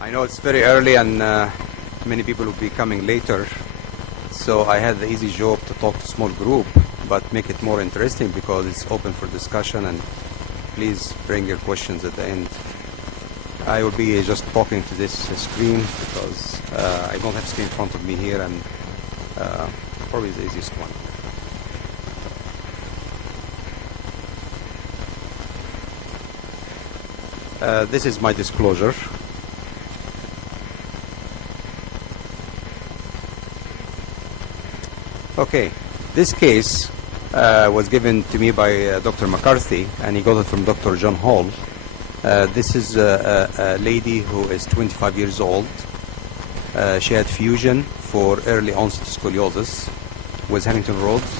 I know it's very early and many people will be coming later, so I had the easy job to talk to a small group, but make it more interesting because it's open for discussion, and please bring your questions at the end. I will be just talking to this screen because I don't have screen in front of me here, and probably the easiest one. This is my disclosure. Okay, this case was given to me by Dr. McCarthy, and he got it from Dr. John Hall. This is a lady who is 25 years old. She had fusion for early onset scoliosis with Huntington Roads.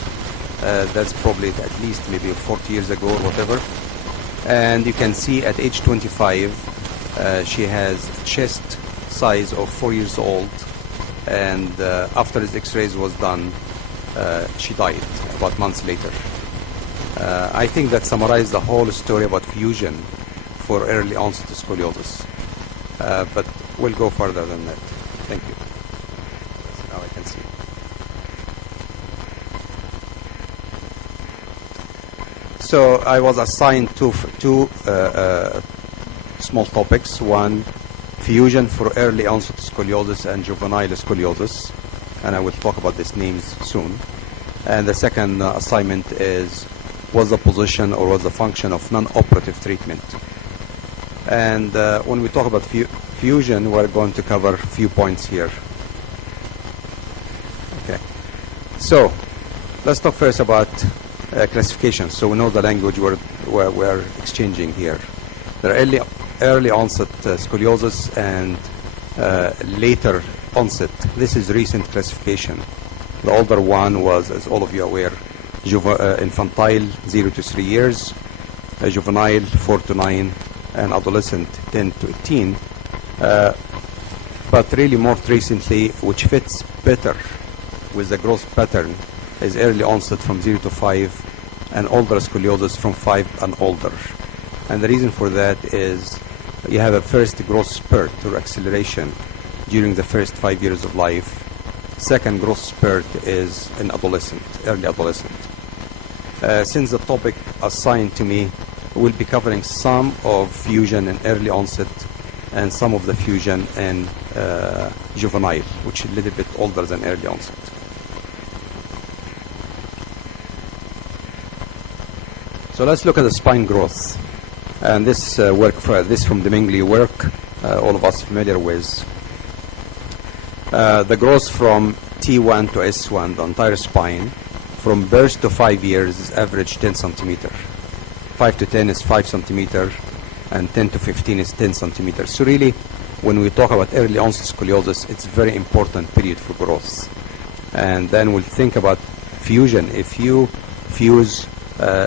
That's probably at least maybe 40 years ago or whatever. And you can see at age 25, she has chest size of 4 years old. And after his x-rays was done, she died about months later. I think that summarized the whole story about fusion for early onset scoliosis. But we'll go further than that. Thank you. Now I can see. So I was assigned two small topics. One, fusion for early onset scoliosis and juvenile scoliosis. And I will talk about these names soon. And the second assignment is, what's the position or what's the function of non-operative treatment? And when we talk about fusion, we're going to cover a few points here. Okay. So let's talk first about classification, so we know the language we're exchanging here. There are early onset scoliosis and later onset. This is recent classification. The older one was, as all of you are aware, infantile 0 to 3 years, juvenile 4 to 9, and adolescent 10 to 18. But really more recently, which fits better with the growth pattern, is early onset from 0 to 5 and older scoliosis from 5 and older. And the reason for that is you have a first growth spurt or acceleration during the first 5 years of life. Second growth spurt is in adolescent, early adolescent. Since the topic assigned to me, we'll be covering some of fusion in early onset and some of the fusion in juvenile, which is a little bit older than early onset. So let's look at the spine growth. And this this from the Mingley work, all of us familiar with. The growth from T1 to S1, the entire spine, from birth to 5 years is average 10 centimeter. 5 to 10 is 5 centimeter, and 10 to 15 is 10 centimeters. So really, when we talk about early onset scoliosis, it's a very important period for growth. And then we'll think about fusion. If you fuse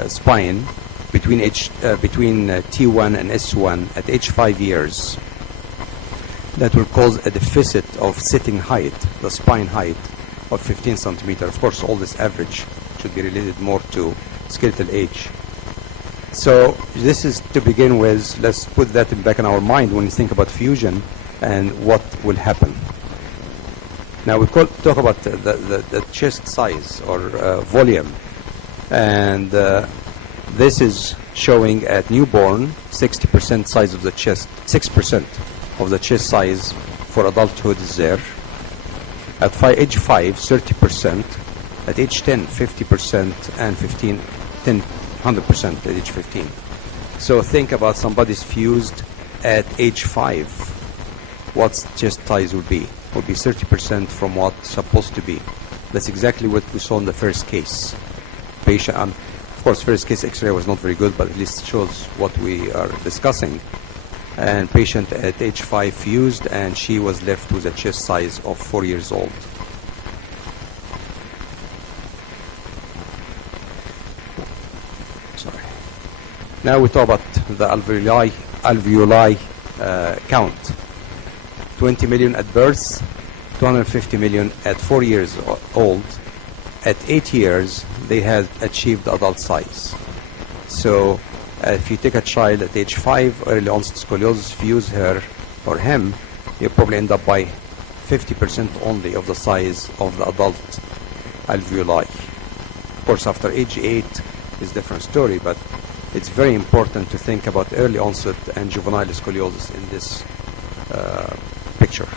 spine between T1 and S1 at age 5 years, that will cause a deficit of sitting height, the spine height, of 15 centimeter. Of course, all this average should be related more to skeletal age. So this is to begin with. Let's put that back in our mind when we think about fusion and what will happen. Now we talk about the chest size or volume, and this is showing at newborn 60% size of the chest, 6% of the chest size for adulthood is there. At age 5, 30%. At age 10, 50%, and 100% at age 15. So think about somebody's fused at age 5. What chest size would be? Would be 30% from what's supposed to be. That's exactly what we saw in the first case. Patient, of course, first case X-ray was not very good, but at least shows what we are discussing. And patient at age 5 fused, and she was left with a chest size of 4 years old. Sorry. Now we talk about the alveoli count. 20 million at birth, 250 million at 4 years old. At 8 years, they had achieved adult size. So if you take a child at age 5, early onset scoliosis, fuse her or him, you probably end up by 50% only of the size of the adult alveoli. Of course, after age 8 is a different story, but it's very important to think about early onset and juvenile scoliosis in this picture.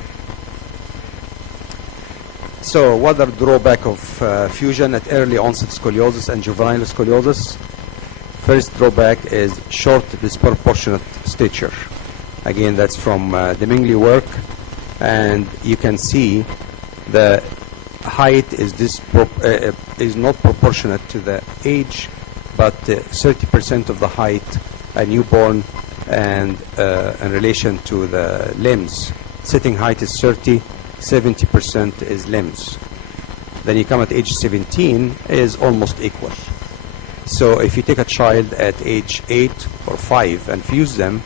So what are drawback of fusion at early onset scoliosis and juvenile scoliosis? First drawback is short disproportionate stature. Again, that's from the Mingley work, and you can see the height is not proportionate to the age, but 30% of the height a newborn, and in relation to the limbs, sitting height is 30, 70% is limbs. Then you come at age 17 is almost equal. So if you take a child at age 8 or 5 and fuse them,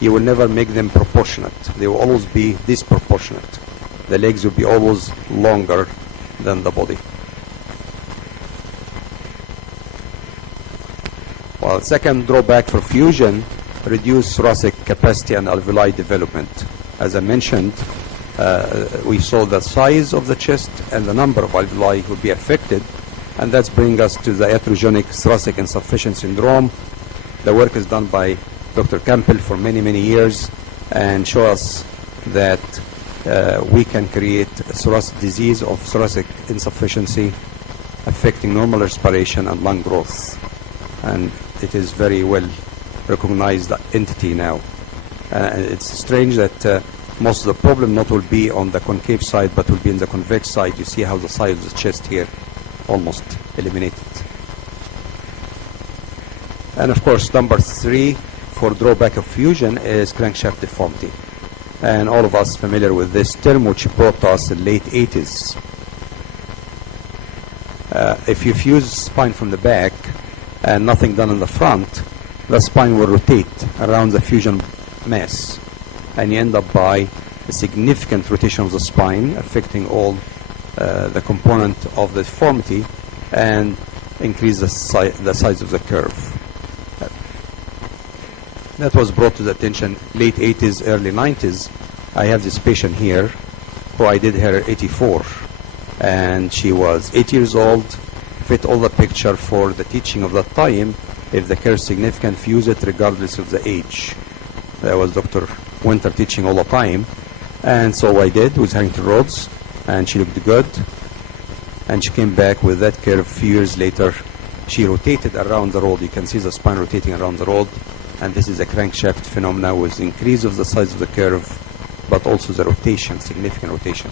you will never make them proportionate. They will always be disproportionate. The legs will be always longer than the body. Well, second drawback for fusion, reduced thoracic capacity and alveoli development. As I mentioned, we saw the size of the chest and the number of alveoli would be affected, and that's bringing us to the iatrogenic thoracic insufficiency syndrome. The work is done by Dr. Campbell for many, many years and show us that we can create thoracic disease of thoracic insufficiency affecting normal respiration and lung growth. And it is very well recognized entity now. It's strange that most of the problem not will be on the concave side, but will be in the convex side. You see how the side of the chest here almost eliminated. And of course, number 3 for drawback of fusion is crankshaft deformity. And all of us familiar with this term, which brought us in late 80s. If you fuse spine from the back and nothing done in the front, the spine will rotate around the fusion mass, and you end up by a significant rotation of the spine affecting all the component of the deformity and increase the size of the curve. That was brought to the attention late 80s, early 90s. I have this patient here who I did her 84, and she was 8 years old, fit all the picture for the teaching of that time. If the curve is significant, fuse it regardless of the age. That was Dr. Winter teaching all the time. And so I did with Harrington rods, and she looked good. And she came back with that curve a few years later. She rotated around the rod. You can see the spine rotating around the rod. And this is a crankshaft phenomena with increase of the size of the curve, but also the rotation, significant rotation.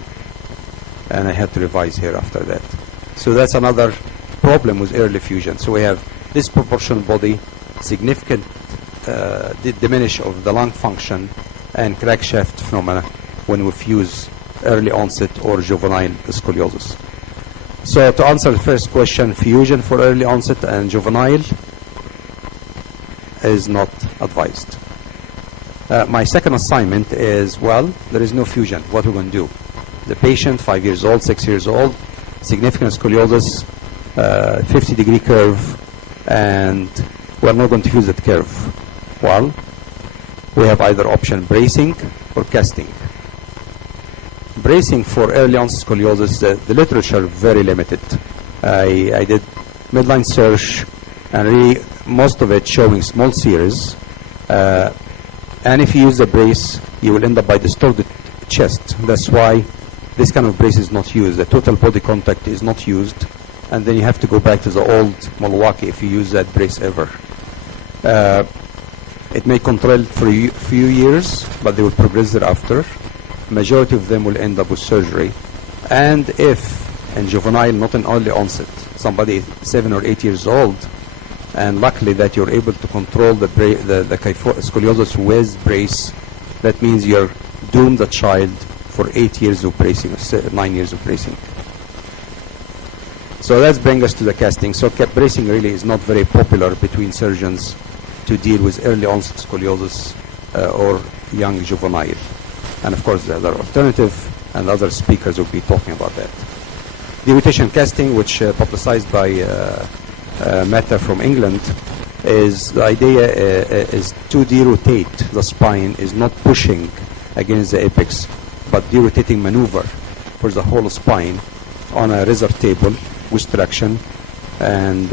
And I had to revise here after that. So that's another problem with early fusion. So we have disproportionate body, significant diminish of the lung function, and crankshaft phenomena when we fuse early onset or juvenile scoliosis. So to answer the first question, fusion for early onset and juvenile is not advised. My second assignment is, well, there is no fusion. What are we going to do? The patient, 5 years old, 6 years old, significant scoliosis, 50-degree curve, and we're not going to fuse that curve. Well, we have either option bracing or casting. Bracing for early onset scoliosis, the literature very limited. I did midline search, and really most of it showing small series. And if you use the brace, you will end up by distorted chest. That's why this kind of brace is not used. The total body contact is not used, and then you have to go back to the old Milwaukee if you use that brace ever. It may control for a few years, but they will progress thereafter. Majority of them will end up with surgery. And if in juvenile, not in early onset, somebody 7 or 8 years old, and luckily that you're able to control the scoliosis with brace, that means you're doomed the child for 8 years of bracing, 9 years of bracing. So that brings us to the casting. So bracing really is not very popular between surgeons to deal with early onset scoliosis or young juvenile. And of course the other alternative, and other speakers will be talking about that. Derotation casting, which publicized by Mehta from England, is the idea is to derotate the spine, is not pushing against the apex, but derotating maneuver for the whole spine on a riser table with traction, and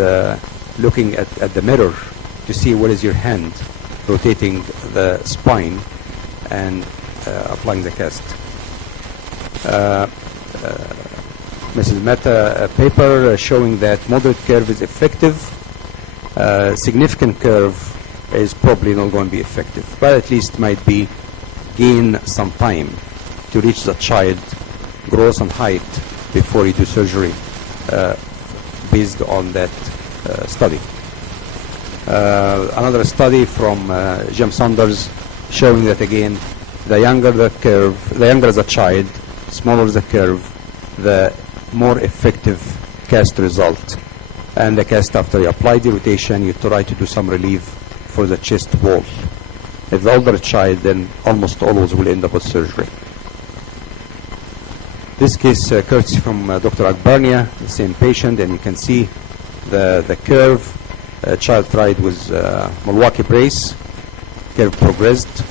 looking at the mirror to see what is your hand rotating the spine and applying the cast. Mrs. Mehta, a paper showing that moderate curve is effective. Significant curve is probably not going to be effective, but at least might be gain some time to reach the child growth and height before you do surgery, based on that study. Another study from Jim Saunders showing that again, the younger the curve, the younger the child, smaller the curve, the more effective cast result. And the cast, after you apply the rotation, you try to do some relief for the chest wall. If the older child, then almost always will end up with surgery. This case courtesy from Dr. Akbarnia, the same patient, and you can see the curve. Child tried with Milwaukee brace, curve progressed.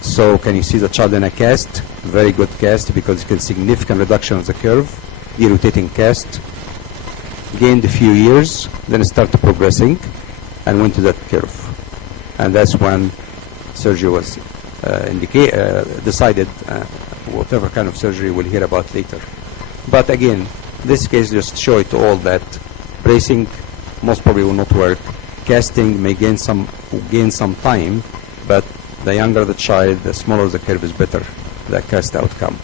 So can you see the child in a cast? Very good cast, because you can see significant reduction of the curve, derotating cast. Gained a few years, then it started progressing and went to that curve. And that's when surgery was decided, whatever kind of surgery we'll hear about later. But again, this case just show it all that bracing most probably will not work. Casting may gain some time, but the younger the child, the smaller the curve is better, the cast outcome.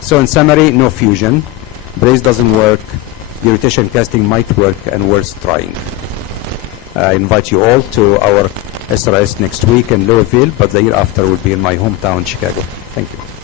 So in summary, no fusion. Brace doesn't work. Derotation casting might work and worth trying. I invite you all to our SRS next week in Louisville, but the year after will be in my hometown, Chicago. Thank you.